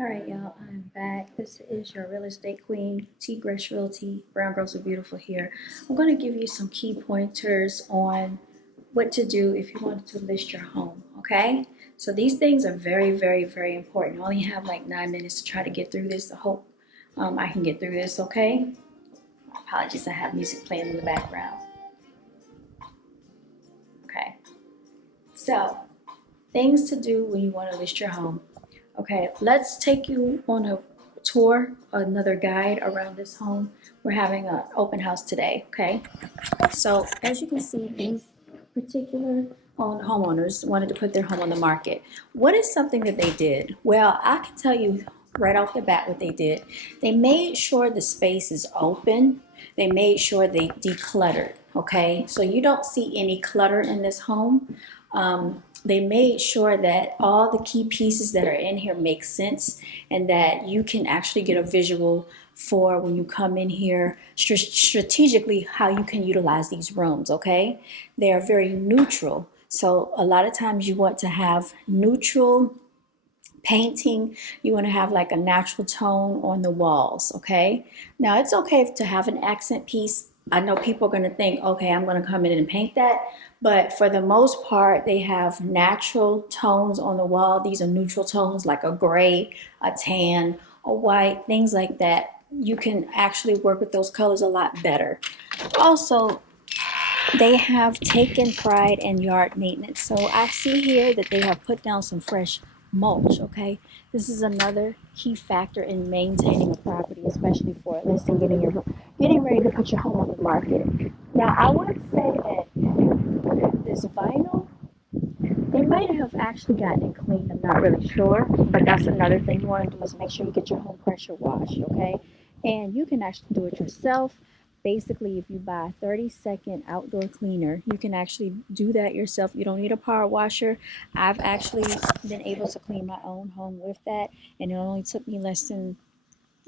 All right, y'all, I'm back. This is your real estate queen, Gresh Realty. Brown Girls Are Beautiful here. I'm going to give you some key pointers on what to do if you wanted to list your home, okay? So these things are very, very, very important. I only have like 9 minutes to try to get through this. I hope I can get through this, okay? Apologies, I have music playing in the background. Okay, so things to do when you want to list your home. Okay, let's take you on a tour, another guide around this home. We're having an open house today, okay? So as you can see, these particular homeowners wanted to put their home on the market. What is something that they did? Well, I can tell you right off the bat what they did. They made sure the space is open. They made sure they decluttered, okay? So you don't see any clutter in this home. They made sure that all the key pieces that are in here make sense and that you can actually get a visual for when you come in here strategically how you can utilize these rooms, okay? They are very neutral. So a lot of times you want to have neutral painting. You want to have like a natural tone on the walls, okay? Now it's okay to have an accent piece. I know people are going to think, okay, I'm going to come in and paint that. But for the most part, they have natural tones on the wall. These are neutral tones like a gray, a tan, a white, things like that. You can actually work with those colors a lot better. Also, they have taken pride in yard maintenance. So I see here that they have put down some fresh mulch, okay? This is another key factor in maintaining a property, especially for a listing, getting ready to put your home on the market. Now, I would say that this vinyl, they might have actually gotten it cleaned. I'm not really sure, but that's another thing you want to do is make sure you get your home pressure washed, okay? And you can actually do it yourself. Basically, if you buy a 30-second outdoor cleaner, you can actually do that yourself. You don't need a power washer. I've actually been able to clean my own home with that, and it only took me less than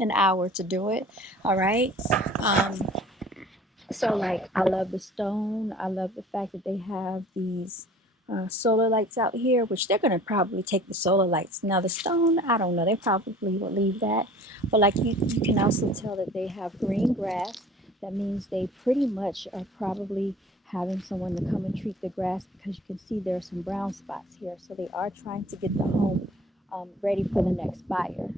an hour to do it. All right. So like I love the stone. I love the fact that they have these solar lights out here, which they're going to probably take the solar lights. Now the stone, I don't know, they probably will leave that. But like you can also tell that they have green grass. That means they pretty much are probably having someone to come and treat the grass, because you can see there are some brown spots here. So they are trying to get the home ready for the next buyer.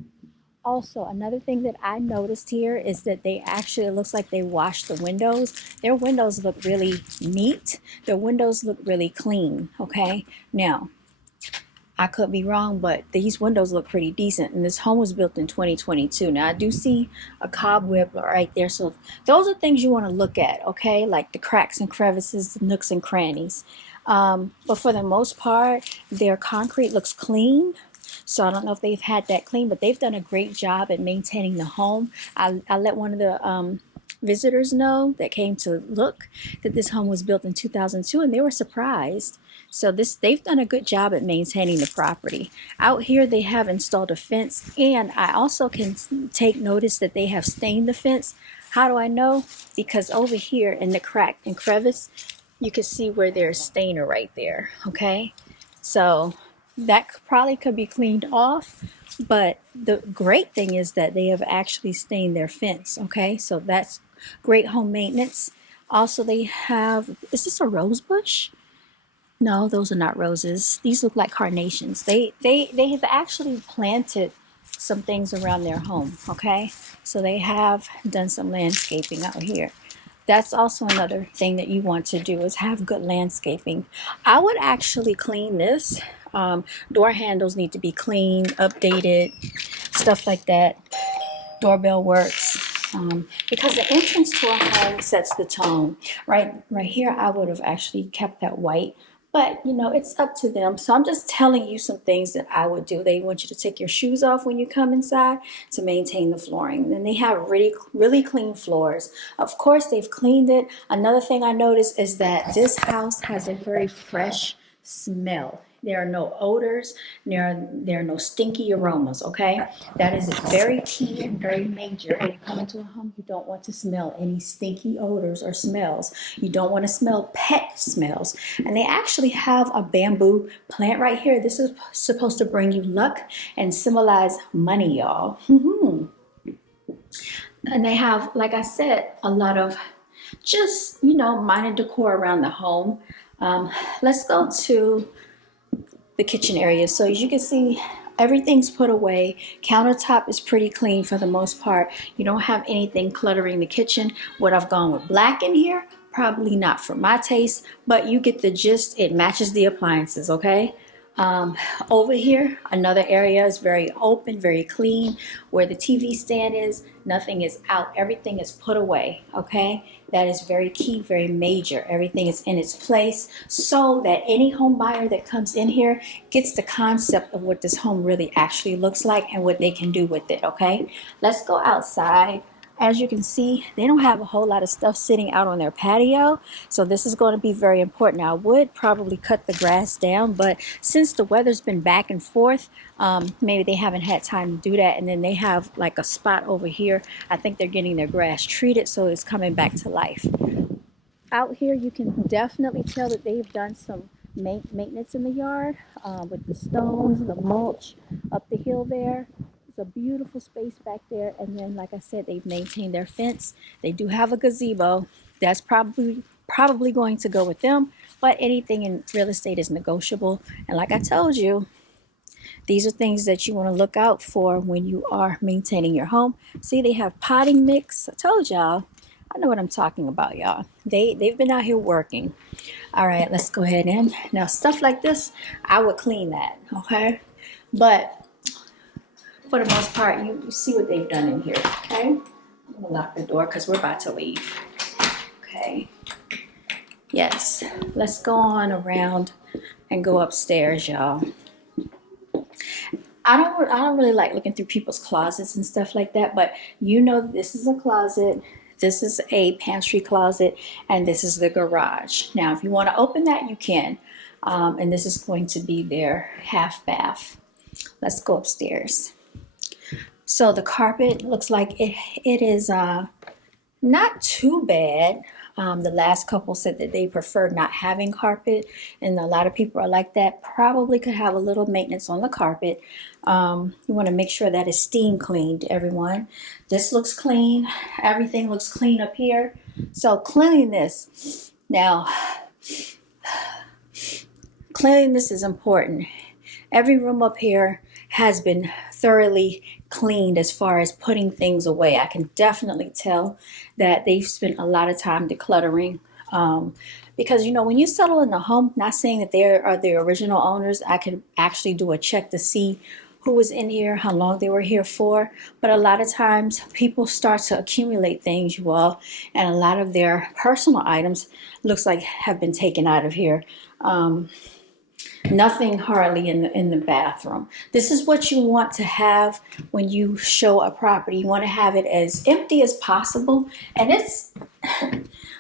Also, another thing that I noticed here is that they actually, it looks like they washed the windows. Their windows look really neat. Their windows look really clean, okay? Now, I could be wrong, but these windows look pretty decent. And this home was built in 2022. Now, I do see a cobweb right there. So those are things you want to look at, okay? Like the cracks and crevices, the nooks and crannies. But for the most part, their concrete looks clean. So I don't know if they've had that clean, but they've done a great job at maintaining the home. I let one of the visitors know that came to look that this home was built in 2002, and they were surprised. So they've done a good job at maintaining the property. Out here they have installed a fence, and I also can take notice that they have stained the fence. How do I know? Because over here in the crack and crevice, you can see where there's stainer right there, okay? So that probably could be cleaned off, but the great thing is that they have actually stained their fence, okay? So that's great home maintenance. Also, they have, is this a rose bush? No, those are not roses. These look like carnations. They have actually planted some things around their home, okay? So they have done some landscaping out here. That's also another thing that you want to do is have good landscaping. I would actually clean this. Door handles need to be cleaned, updated, stuff like that. Doorbell works. Because the entrance to a home sets the tone. Right here, I would have actually kept that white. But, you know, it's up to them. So I'm just telling you some things that I would do. They want you to take your shoes off when you come inside to maintain the flooring. And they have really, really clean floors. Of course, they've cleaned it. Another thing I noticed is that this house has a very fresh smell. There are no odors, there are no stinky aromas, okay? That is very key and very major. When you come into a home, you don't want to smell any stinky odors or smells. You don't want to smell pet smells. And they actually have a bamboo plant right here. This is supposed to bring you luck and symbolize money, y'all. And they have, like I said, a lot of just, minor decor around the home. Let's go to the kitchen area. So as you can see, everything's put away. Countertop is pretty clean for the most part. You don't have anything cluttering the kitchen. Would I've gone with black in here? Probably not for my taste, but you get the gist. It matches the appliances, okay? Over here, another area is very open, very clean. Where the TV stand is, nothing is out. Everything is put away, okay? That is very key, very major. Everything is in its place so that any home buyer that comes in here gets the concept of what this home really actually looks like and what they can do with it, okay? Let's go outside. As you can see, they don't have a whole lot of stuff sitting out on their patio, so this is going to be very important. Now, I would probably cut the grass down, but since the weather's been back and forth, maybe they haven't had time to do that. And then they have like a spot over here. I think they're getting their grass treated, so it's coming back to life. Out here, you can definitely tell that they've done some maintenance in the yard with the stones, the mulch up the hill there. It's a beautiful space back there. And then, like I said, they've maintained their fence. They do have a gazebo. That's probably going to go with them. But anything in real estate is negotiable. And like I told you, these are things that you want to look out for when you are maintaining your home. See, they have potting mix. I told y'all. I know what I'm talking about, y'all. They've been out here working. All right, let's go ahead and now stuff like this, I would clean that, okay? But for the most part, you see what they've done in here, okay? I'm gonna lock the door because we're about to leave, okay? Yes, let's go on around and go upstairs, y'all. I don't really like looking through people's closets and stuff like that, but this is a closet, this is a pantry closet, and this is the garage. Now, if you want to open that, you can, and this is going to be their half bath. Let's go upstairs. So the carpet looks like it is not too bad. The last couple said that they prefer not having carpet, and a lot of people are like that. Probably could have a little maintenance on the carpet. You want to make sure that it's steam cleaned, everyone. This looks clean. Everything looks clean up here. So cleanliness. Now, cleanliness is important. Every room up here has been thoroughly cleaned as far as putting things away. I can definitely tell that they've spent a lot of time decluttering, because when you settle in a home, not saying that they are the original owners, I can actually do a check to see who was in here, how long they were here for, but a lot of times people start to accumulate things, you all, and a lot of their personal items looks like have been taken out of here. Nothing hardly in the bathroom. This is what you want to have when you show a property. You want to have it as empty as possible. And it's,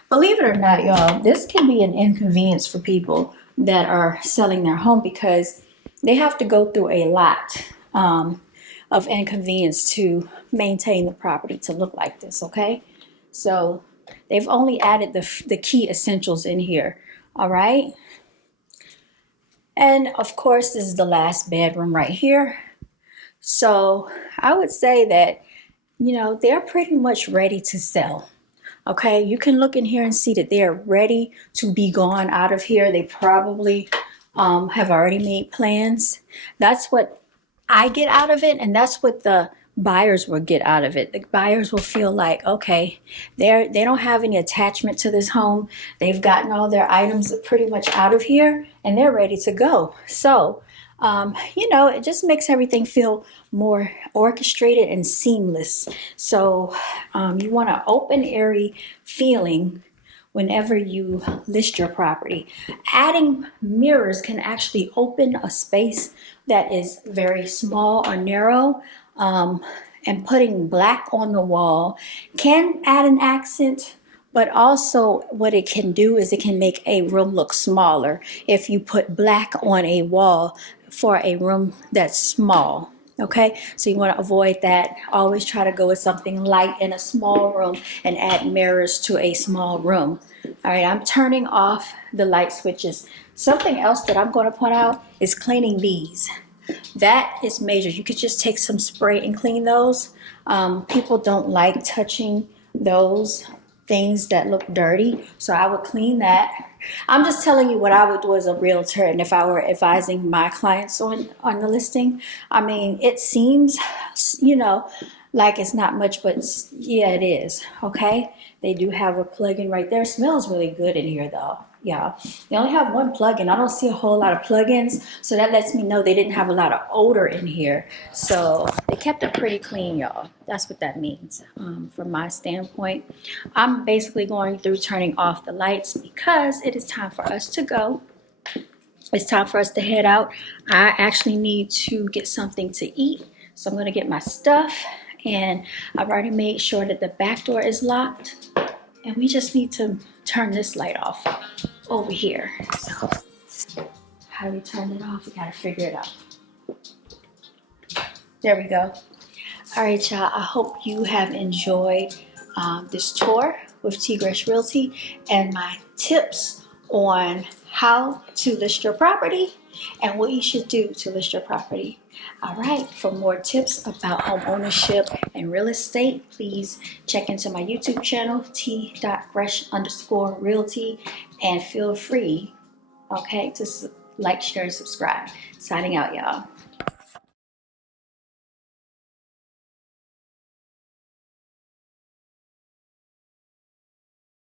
believe it or not, y'all, this can be an inconvenience for people that are selling their home because they have to go through a lot of inconvenience to maintain the property to look like this, okay? So they've only added the key essentials in here, all right? And of course, this is the last bedroom right here. So I would say that, they're pretty much ready to sell. Okay, you can look in here and see that they're ready to be gone out of here. They probably have already made plans. That's what I get out of it, and that's what the buyers will get out of it. The buyers will feel like, okay, they don't have any attachment to this home. They've gotten all their items pretty much out of here and they're ready to go. So, it just makes everything feel more orchestrated and seamless. So you want an open, airy feeling whenever you list your property. Adding mirrors can actually open a space that is very small or narrow. And putting black on the wall can add an accent, But also what it can do is it can make a room look smaller if you put black on a wall for a room that's small. Okay, so you want to avoid that. Always try to go with something light in a small room and add mirrors to a small room. All right, I'm turning off the light switches. Something else that I'm going to point out is cleaning these. That is major. You could just take some spray and clean those. People don't like touching those things that look dirty, so I would clean that. I'm just telling you what I would do as a realtor, and if I were advising my clients on the listing. I mean, it seems, you know, like it's not much, but yeah, it is. Okay, they do have a plug-in right there. It smells really good in here though. Yeah, they only have one plug-in. I don't see a whole lot of plug-ins, so that lets me know they didn't have a lot of odor in here. So they kept it pretty clean, y'all. That's what that means from my standpoint. I'm basically going through turning off the lights because it is time for us to go. It's time for us to head out. I actually need to get something to eat, so I'm going to get my stuff, and I've already made sure that the back door is locked, and we just need to turn this light off over here. So how do we turn it off? We gotta figure it out. There we go. All right, y'all, I hope you have enjoyed this tour with Gresh Realty and my tips on how to list your property and what you should do to list your property. All right, for more tips about home ownership and real estate, please check into my YouTube channel, t.gresh_realty, and feel free, okay, to like, share, and subscribe. Signing out, y'all.